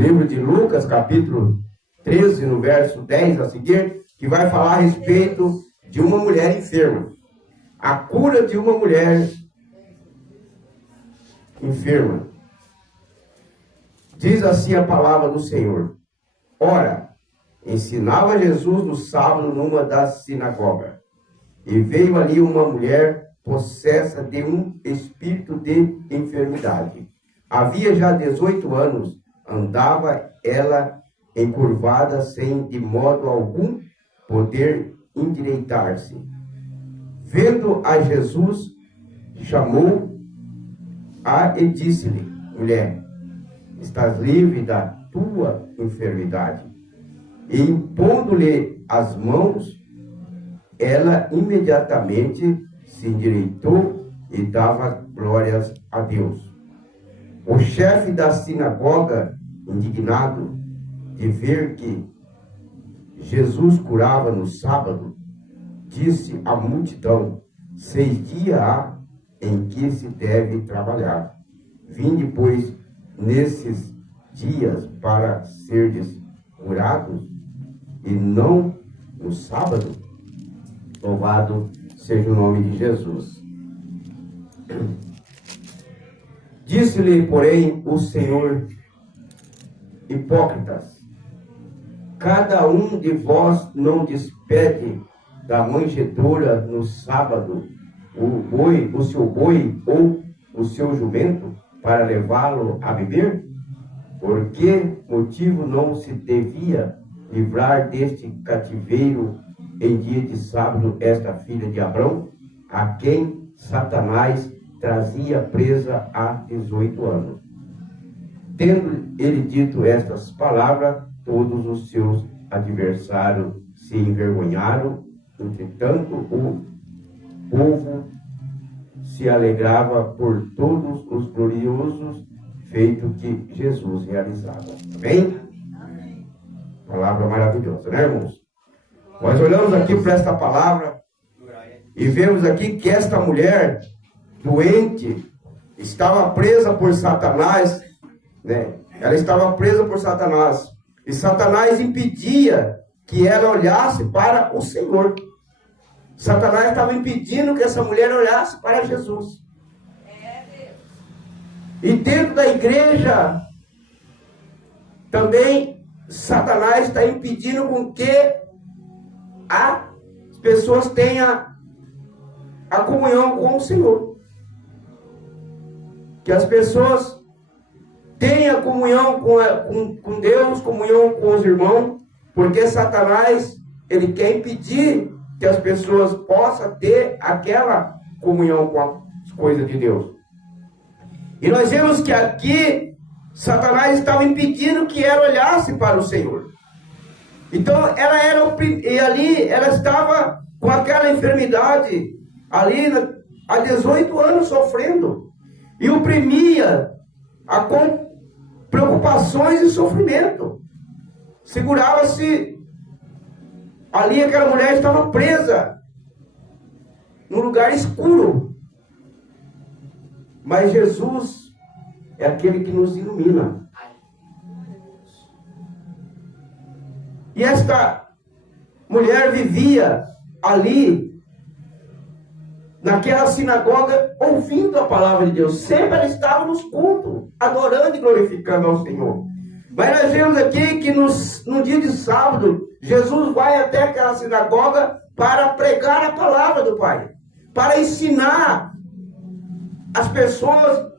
livro de Lucas, capítulo 13, no verso 10 a seguir, que vai falar a respeito de uma mulher enferma. A cura de uma mulher enferma. Diz assim a palavra do Senhor. Ora, ensinava Jesus no sábado numa das sinagogas. E veio ali uma mulher possessa de um espírito de enfermidade. Havia já 18 anos, andava ela encurvada sem de modo algum poder endireitar-se. Vendo a Jesus, chamou-a e disse-lhe, mulher, estás livre da tua enfermidade. E impondo-lhe as mãos, ela imediatamente se endireitou e dava glórias a Deus. O chefe da sinagoga, indignado de ver que Jesus curava no sábado, disse à multidão, 6 dias há em que se deve trabalhar. Vinde, pois, nesses dias para serdes curados, e não no sábado. Louvado seja o nome de Jesus. Disse-lhe, porém, o Senhor, hipócritas, cada um de vós não despede da manjedoura no sábado o seu boi ou o seu jumento para levá-lo a beber? Por que motivo não se devia livrar deste cativeiro em dia de sábado esta filha de Abrão, a quem Satanás trazia presa há 18 anos? Tendo ele dito estas palavras, todos os seus adversários se envergonharam. Entretanto, o povo se alegrava por todos os gloriosos feitos que Jesus realizava. Amém? Amém. Palavra maravilhosa, né, irmãos? Nós olhamos aqui para esta palavra e vemos aqui que esta mulher doente estava presa por Satanás, né? Ela estava presa por Satanás. E Satanás impedia que ela olhasse para o Senhor. Satanás estava impedindo que essa mulher olhasse para Jesus. E dentro da igreja, também Satanás está impedindo com que as pessoas tenham a comunhão com o Senhor. Que as pessoas tenham comunhão com Deus, comunhão com os irmãos, porque Satanás, ele quer impedir que as pessoas possam ter aquela comunhão com as coisas de Deus. E nós vemos que aqui Satanás estava impedindo que ela olhasse para o Senhor. Então ali ela estava com aquela enfermidade ali há 18 anos sofrendo e oprimia com preocupações e sofrimento. Segurava-se ali, aquela mulher estava presa num lugar escuro. Mas Jesus é aquele que nos ilumina. E esta mulher vivia ali, naquela sinagoga, ouvindo a palavra de Deus. Sempre ela estava nos cultos, adorando e glorificando ao Senhor. Mas nós vemos aqui que no dia de sábado, Jesus vai até aquela sinagoga para pregar a palavra do Pai, para ensinar as pessoas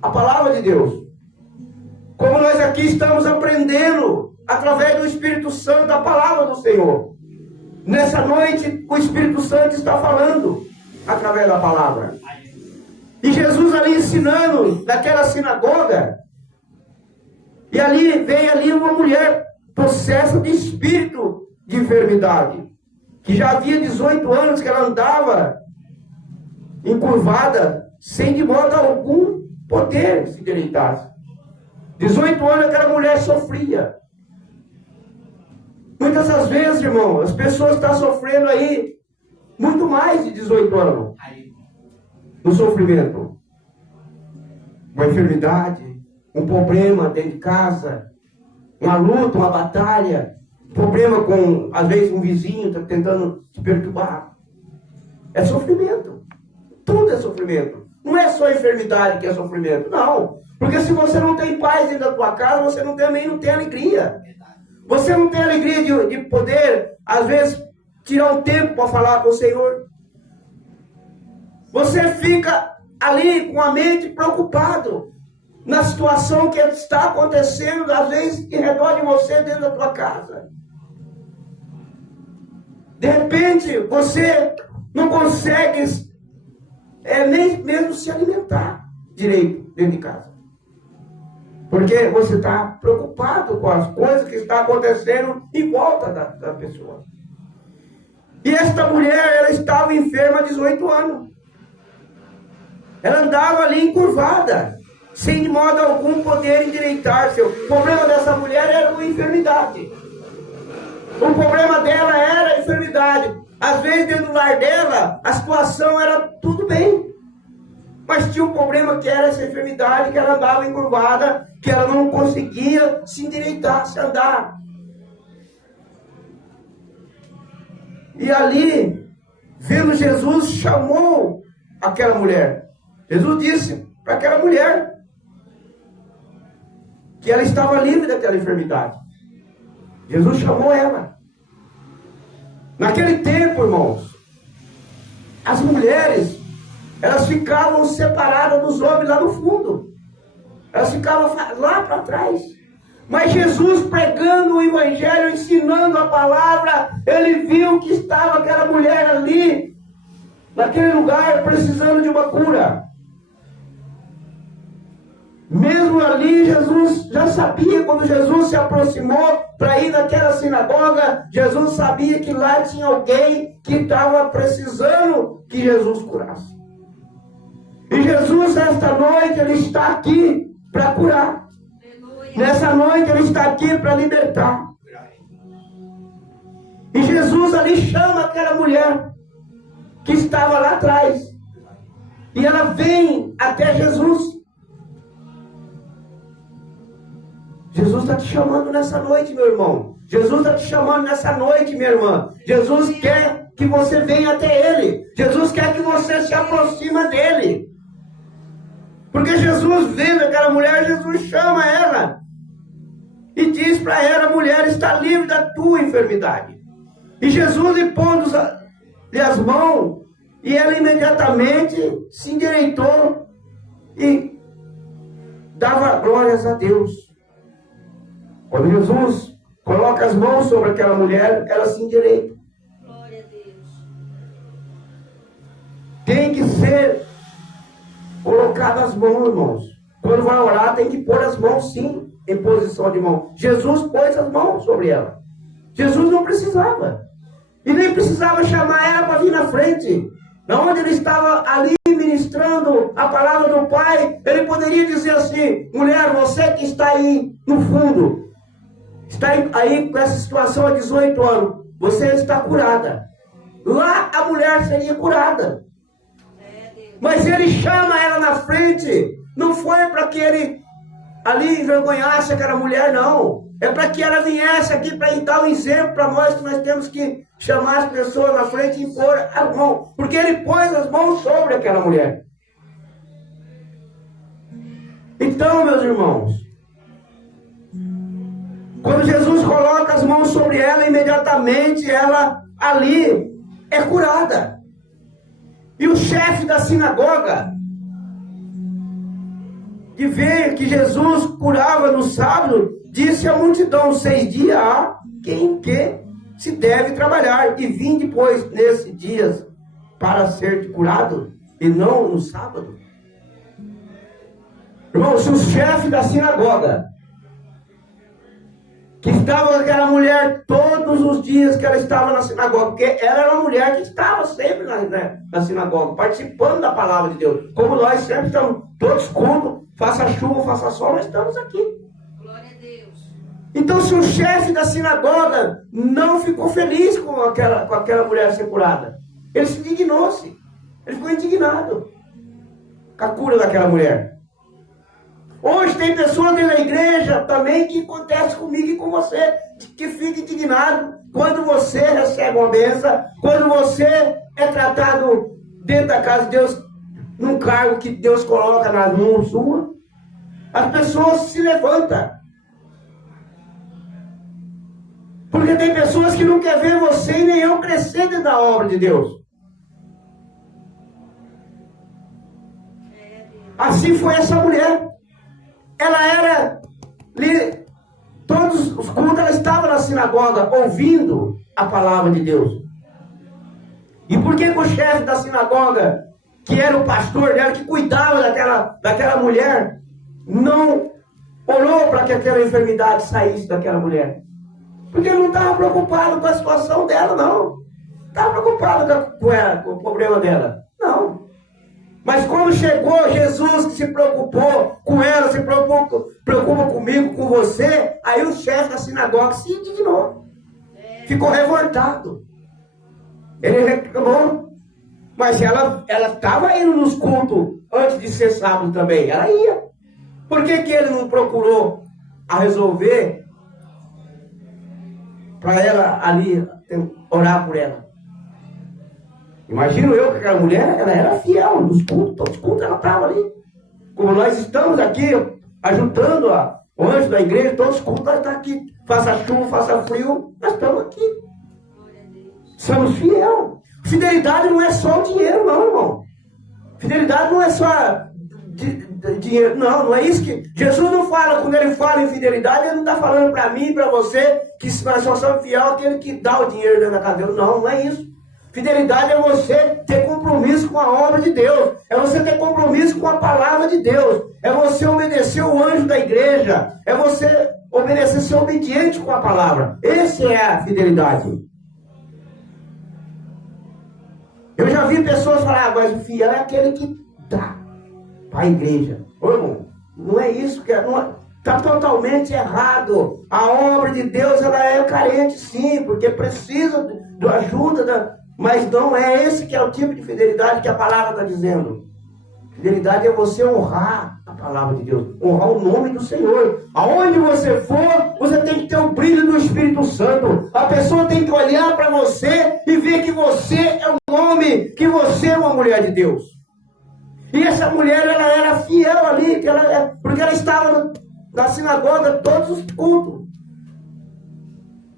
a palavra de Deus. Como nós aqui estamos aprendendo através do Espírito Santo a palavra do Senhor. Nessa noite o Espírito Santo está falando através da palavra. E Jesus ali ensinando naquela sinagoga. E ali veio uma mulher possessa de espírito de enfermidade, que já havia 18 anos que ela andava encurvada, sem de modo algum poder se endireitar. 18 anos aquela mulher sofria. Muitas das vezes, irmão, as pessoas estão sofrendo aí muito mais de 18 anos no sofrimento. Uma enfermidade, um problema dentro de casa, uma luta, uma batalha, problema com, às vezes, um vizinho está tentando te perturbar. É sofrimento. Tudo é sofrimento. Não é só enfermidade que é sofrimento. Não. Porque se você não tem paz dentro da tua casa, você também não tem alegria. Você não tem alegria de poder, às vezes, tirar um tempo para falar com o Senhor. Você fica ali com a mente preocupado na situação que está acontecendo, às vezes, em redor de você, dentro da tua casa. De repente, você não consegue nem mesmo se alimentar direito dentro de casa. Porque você está preocupado com as coisas que estão acontecendo em volta da pessoa. E esta mulher, ela estava enferma há 18 anos. Ela andava ali encurvada, sem de modo algum poder endireitar-se. O problema dessa mulher era uma enfermidade. O problema dela era a enfermidade. Às vezes, dentro do lar dela, a situação era tudo bem. Mas tinha um problema que era essa enfermidade, que ela andava encurvada, que ela não conseguia se endireitar, se andar. E ali, vendo Jesus, chamou aquela mulher. Jesus disse para aquela mulher que ela estava livre daquela enfermidade. Jesus chamou ela. Naquele tempo, irmãos, as mulheres, elas ficavam separadas dos homens lá no fundo. Elas ficavam lá para trás. Mas Jesus, pregando o Evangelho, ensinando a palavra, ele viu que estava aquela mulher ali, naquele lugar, precisando de uma cura. Mesmo ali, Jesus já sabia, quando Jesus se aproximou para ir naquela sinagoga, Jesus sabia que lá tinha alguém que estava precisando que Jesus curasse. E Jesus, nesta noite, ele está aqui para curar. Nessa noite, ele está aqui para libertar. E Jesus ali chama aquela mulher que estava lá atrás. E ela vem até Jesus. Jesus está te chamando nessa noite, meu irmão. Jesus está te chamando nessa noite, minha irmã. Jesus quer que você venha até Ele. Jesus quer que você se aproxime dEle. Porque Jesus, vendo aquela mulher, Jesus chama ela. E diz para ela: mulher, está livre da tua enfermidade. E Jesus lhe pondo-lhe as mãos, e ela imediatamente se endireitou e dava glórias a Deus. Quando Jesus coloca as mãos sobre aquela mulher, ela se endireita. Glória a Deus. Tem que ser colocado as mãos, irmãos. Quando vai orar, tem que pôr as mãos, sim, em posição de mão. Jesus pôs as mãos sobre ela. Jesus não precisava. E nem precisava chamar ela para vir na frente. Na onde ele estava ali ministrando a palavra do Pai, ele poderia dizer assim: mulher, você que está aí no fundo, está aí com essa situação há 18 anos, você está curada. Lá a mulher seria curada. Mas ele chama ela na frente. Não foi para que ele ali envergonhasse aquela mulher, não. É para que ela viesse aqui para dar um exemplo para nós, que nós temos que chamar as pessoas na frente e pôr as mãos. Porque ele pôs as mãos sobre aquela mulher. Então, meus irmãos, quando Jesus coloca as mãos sobre ela, imediatamente ela ali é curada. E o chefe da sinagoga, de ver que Jesus curava no sábado, disse à multidão: 6 dias há em que se deve trabalhar, e vim depois nesses dias para ser curado, e não no sábado. Irmão, se o chefe da sinagoga, que estava com aquela mulher todos os dias que ela estava na sinagoga, porque ela era uma mulher que estava sempre na sinagoga, participando da palavra de Deus, como nós sempre estamos todos cultos, faça chuva, faça sol, nós estamos aqui. Glória a Deus. Então, se o chefe da sinagoga não ficou feliz com aquela mulher ser curada, ele se indignou-se, ele ficou indignado com a cura daquela mulher. Hoje tem pessoas dentro da igreja também que acontece comigo e com você, que fica indignado quando você recebe uma bênção, quando você é tratado dentro da casa de Deus, num cargo que Deus coloca nas mãos suas. As pessoas se levantam. Porque tem pessoas que não querem ver você e nem eu crescer dentro da obra de Deus. Assim foi essa mulher. Ela era, todos os cultos, ela estava na sinagoga ouvindo a palavra de Deus. E por que o chefe da sinagoga, que era o pastor dela, que cuidava daquela mulher, não orou para que aquela enfermidade saísse daquela mulher? Porque ele não estava preocupado com a situação dela, não. Estava preocupado com o problema dela. Não. Mas quando chegou Jesus, que se preocupou com ela, se preocupa comigo, com você, aí o chefe da sinagoga se indignou. Ficou revoltado. Ele reclamou. Mas ela estava indo nos cultos antes de ser sábado também. Ela ia. Por que ele não procurou a resolver para ela ali orar por ela? Imagino eu que aquela mulher, ela era fiel nos cultos, todos os cultos ela estava ali. Como nós estamos aqui, ajudando o anjo da igreja, todos os cultos nós estamos aqui. Faça chuva, faça frio, nós estamos aqui. Somos fiel. Fidelidade não é só o dinheiro, não, irmão. Fidelidade não é só dinheiro, não é isso que... Jesus não fala, quando ele fala em fidelidade, ele não está falando para mim, para você, que nós só somos fiel aquele que dá o dinheiro dentro da casa dele. Não é isso. Fidelidade é você ter compromisso com a obra de Deus. É você ter compromisso com a palavra de Deus. É você obedecer o anjo da igreja. É você obedecer, ser obediente com a palavra. Essa é a fidelidade. Eu já vi pessoas falar, mas o fiel é aquele que dá para a igreja. Ô, irmão, não é isso que está totalmente errado. A obra de Deus, ela é carente sim, porque precisa da ajuda mas não é esse que é o tipo de fidelidade que a palavra está dizendo. Fidelidade é você honrar a palavra de Deus, honrar o nome do Senhor. Aonde você for, você tem que ter o brilho do Espírito Santo. A pessoa tem que olhar para você e ver que você é um homem, que você é uma mulher de Deus. E essa mulher, ela era fiel ali, porque ela estava na sinagoga todos os cultos.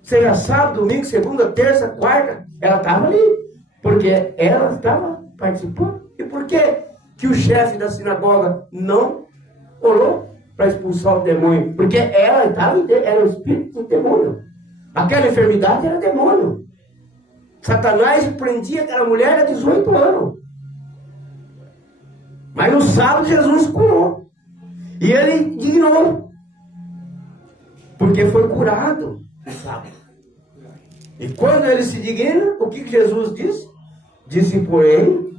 Seja sábado, domingo, segunda, terça, quarta, ela estava ali, porque ela estava participando. E por que o chefe da sinagoga não orou para expulsar o demônio? Porque ela era o espírito do demônio. Aquela enfermidade era demônio. Satanás prendia aquela mulher há 18 anos. Mas no sábado Jesus curou. E ele dignou. Porque foi curado no sábado. E quando ele se digna, o que Jesus disse? Disse, porém,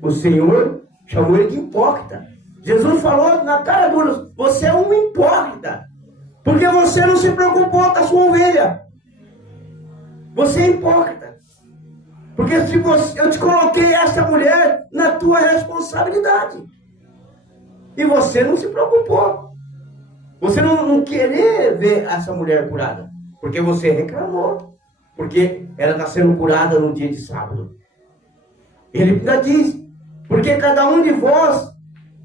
o Senhor chamou ele de hipócrita. Jesus falou na cara dura, você é um hipócrita. Porque você não se preocupou com a sua ovelha. Você é hipócrita. Porque se eu te coloquei essa mulher na tua responsabilidade. E você não se preocupou. Você não querer ver essa mulher curada. Porque você reclamou. Porque ela está sendo curada no dia de sábado. Ele ainda diz, porque cada um de vós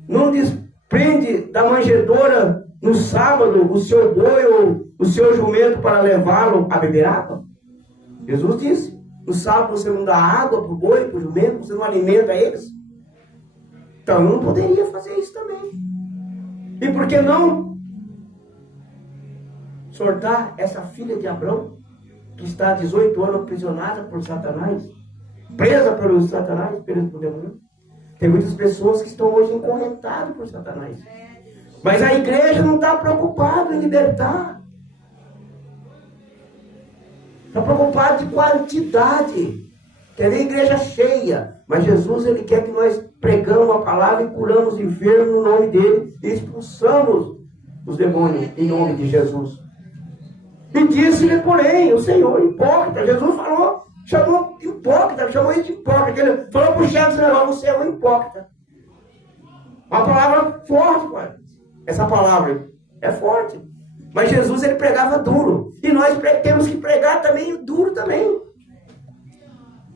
não desprende da manjedoura no sábado o seu boi ou o seu jumento para levá-lo a beber água. Jesus disse, no sábado você não dá água para o boi, para o jumento, você não alimenta eles. Então eu não poderia fazer isso também. E por que não soltar essa filha de Abrão, que está há 18 anos aprisionada por Satanás, presa pelo Satanás, pelo demônio? Tem muitas pessoas que estão hoje encorrentadas por Satanás. Mas a igreja não está preocupada em libertar. Está preocupada de quantidade. Quer ver a igreja cheia. Mas Jesus, ele quer que nós pregamos a palavra e curamos os enfermos no nome dele. E expulsamos os demônios em nome de Jesus. E disse-lhe, porém, o Senhor, hipócrita. Jesus falou, chamou hipócrita, chamou ele de hipócrita. Ele falou para o chefe do negócio, você é um hipócrita. Uma palavra forte, pai. Essa palavra é forte. Mas Jesus, ele pregava duro. E nós temos que pregar também duro também.